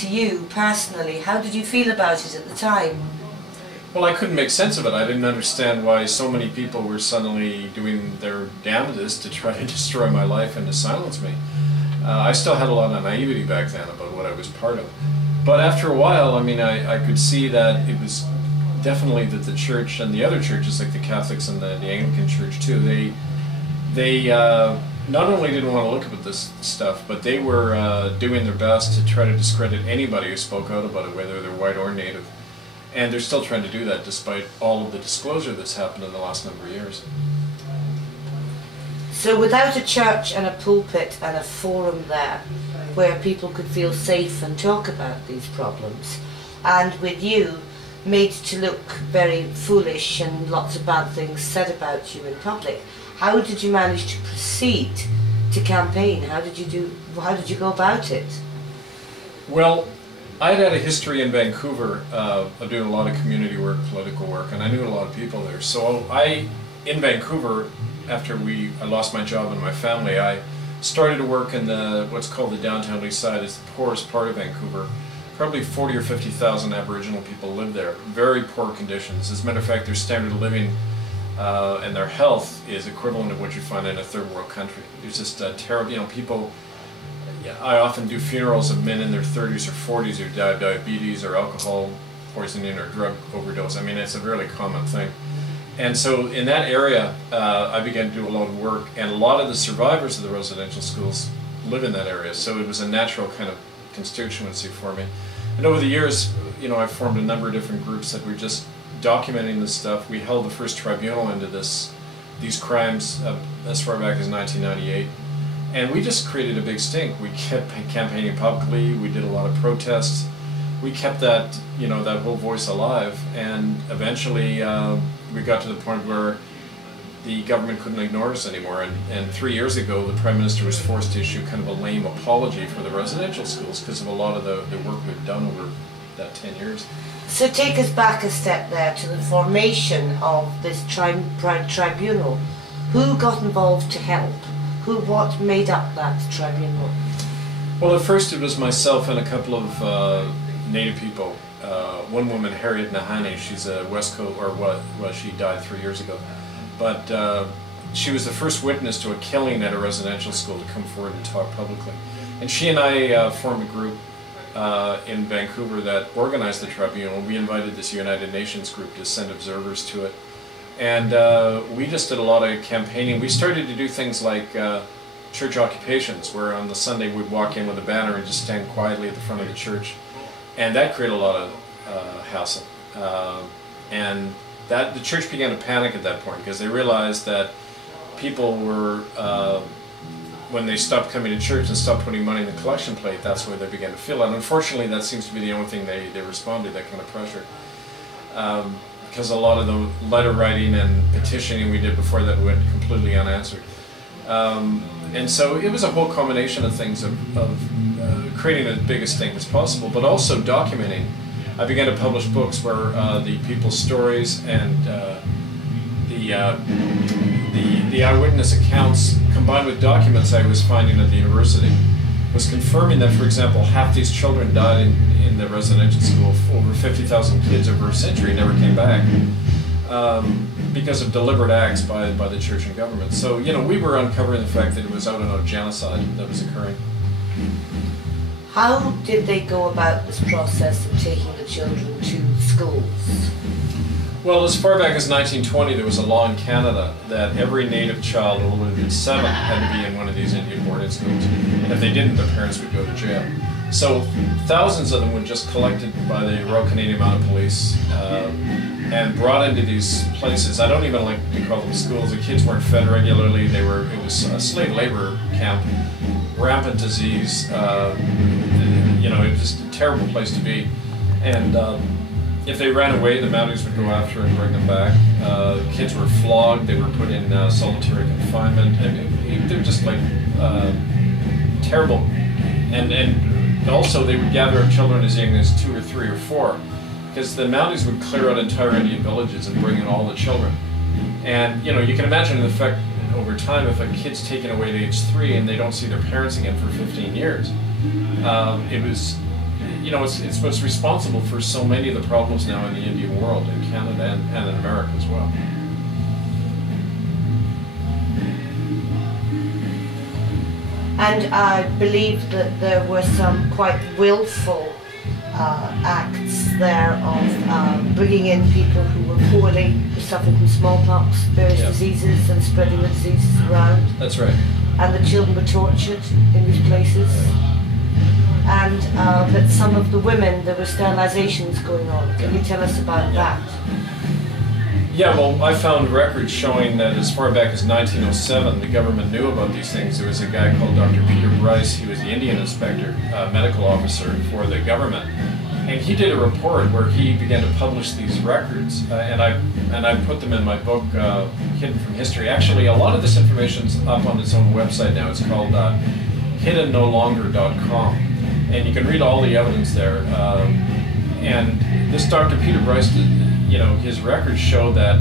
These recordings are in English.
to you personally? How did you feel about it at the time? Well, I couldn't make sense of it. I didn't understand why so many people were suddenly doing their damnedest to try to destroy my life and to silence me. I still had a lot of naivety back then about what I was part of. But after a while, I mean, I could see that it was definitely that the church and the other churches, like the Catholics and the Anglican Church too, they not only didn't want to look at this stuff, but they were doing their best to try to discredit anybody who spoke out about it, whether they're white or native. And they're still trying to do that despite all of the disclosure that's happened in the last number of years. So without a church and a pulpit and a forum there where people could feel safe and talk about these problems, and with you made to look very foolish and lots of bad things said about you in public, how did you manage to proceed to campaign? How did you go about it? Well, I had a history in Vancouver of doing a lot of community work, political work, and I knew a lot of people there. So in Vancouver, after I lost my job and my family, I started to work in what's called the downtown east side. It's the poorest part of Vancouver. Probably 40 or 50,000 Aboriginal people live there. Very poor conditions. As a matter of fact, their standard of living and their health is equivalent to what you find in a third world country. There's just terrible, people. I often do funerals of men in their 30s or 40s who die of diabetes or alcohol poisoning or drug overdose. I mean, it's a really common thing. And so in that area, I began to do a lot of work, and a lot of the survivors of the residential schools live in that area. So it was a natural kind of constituency for me. And over the years, I formed a number of different groups that were just documenting this stuff. We held the first tribunal into these crimes as far back as 1998. And we just created a big stink. We kept campaigning publicly, we did a lot of protests. We kept that, that whole voice alive, and eventually we got to the point where the government couldn't ignore us anymore. And 3 years ago, the Prime Minister was forced to issue kind of a lame apology for the residential schools because of a lot of the work we've done over that 10 years. So take us back a step there to the formation of this tribunal. Who got involved to help? What made up that tribunal? Well, at first it was myself and a couple of Native people. One woman, Harriet Nahani, she's a West Coast, she died 3 years ago. But she was the first witness to a killing at a residential school to come forward and talk publicly. And she and I formed a group in Vancouver that organized the tribunal. We invited this United Nations group to send observers to it. And we just did a lot of campaigning. We started to do things like church occupations, where on the Sunday we'd walk in with a banner and just stand quietly at the front of the church. And that created a lot of hassle. And the church began to panic at that point because they realized that people were, when they stopped coming to church and stopped putting money in the collection plate, that's where they began to feel it. And unfortunately, that seems to be the only thing they responded to, that kind of pressure. Because a lot of the letter writing and petitioning we did before that went completely unanswered. And so it was a whole combination of things of creating as big a stink as possible, but also documenting. I began to publish books where the people's stories and the eyewitness accounts combined with documents I was finding at the university was confirming that, for example, half these children died in the residential school. Over 50,000 kids over a century never came back because of deliberate acts by the church and government. So, we were uncovering the fact that it was out and out genocide that was occurring. How did they go about this process of taking the children to schools? Well, as far back as 1920, there was a law in Canada that every Native child older than 7 had to be in one of these Indian boarding schools. And if they didn't, their parents would go to jail. So thousands of them were just collected by the Royal Canadian Mounted Police and brought into these places. I don't even like to call them schools. The kids weren't fed regularly. It was a slave labor camp, rampant disease. It was just a terrible place to be. And if they ran away, the Mounties would go after and bring them back. Kids were flogged. They were put in solitary confinement. They're just like terrible. And also they would gather up children as young as 2 or 3 or 4, because the Mounties would clear out entire Indian villages and bring in all the children. And you can imagine the effect over time if a kid's taken away at age 3 and they don't see their parents again for 15 years. you know, it's what's responsible for so many of the problems now in the Indian world, in Canada and in America as well. And I believe that there were some quite willful acts there of bringing in people who were poorly, who suffered from smallpox, various diseases, and spreading the diseases around. That's right. And the children were tortured in these places. And that some of the women, there were sterilizations going on. Can you tell us about that? Yeah, well, I found records showing that as far back as 1907, the government knew about these things. There was a guy called Dr. Peter Bryce. He was the Indian inspector, medical officer for the government. And he did a report where he began to publish these records, and I put them in my book, Hidden from History. Actually, a lot of this information's up on its own website now. It's called hiddennolonger.com, and you can read all the evidence there. And this Dr. Peter Bryce, you know, his records show that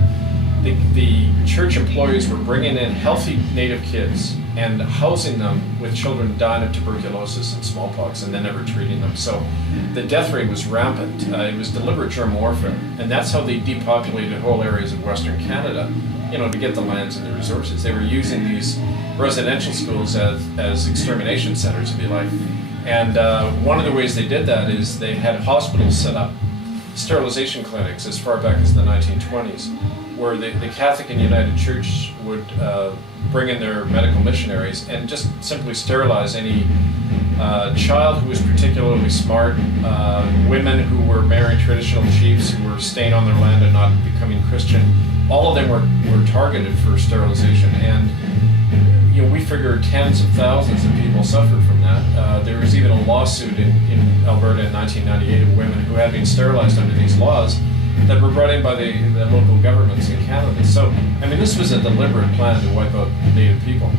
the church employees were bringing in healthy native kids and housing them with children dying of tuberculosis and smallpox, and then never treating them. So the death rate was rampant. It was deliberate germ warfare, and that's how they depopulated whole areas of Western Canada, you know, to get the lands and the resources. They were using these residential schools as extermination centers, if you like. And one of the ways they did that is they had hospitals set up, sterilization clinics as far back as the 1920s, where the Catholic and United Church would bring in their medical missionaries and just simply sterilize any child who was particularly smart, women who were marrying traditional chiefs, who were staying on their land and not becoming Christian. All of them were targeted for sterilization, and you know, we figure tens of thousands of people suffered from that. There was even a lawsuit in Alberta in 1998 of women who had been sterilized under these laws that were brought in by the local governments in Canada. So, I mean, this was a deliberate plan to wipe out Native people.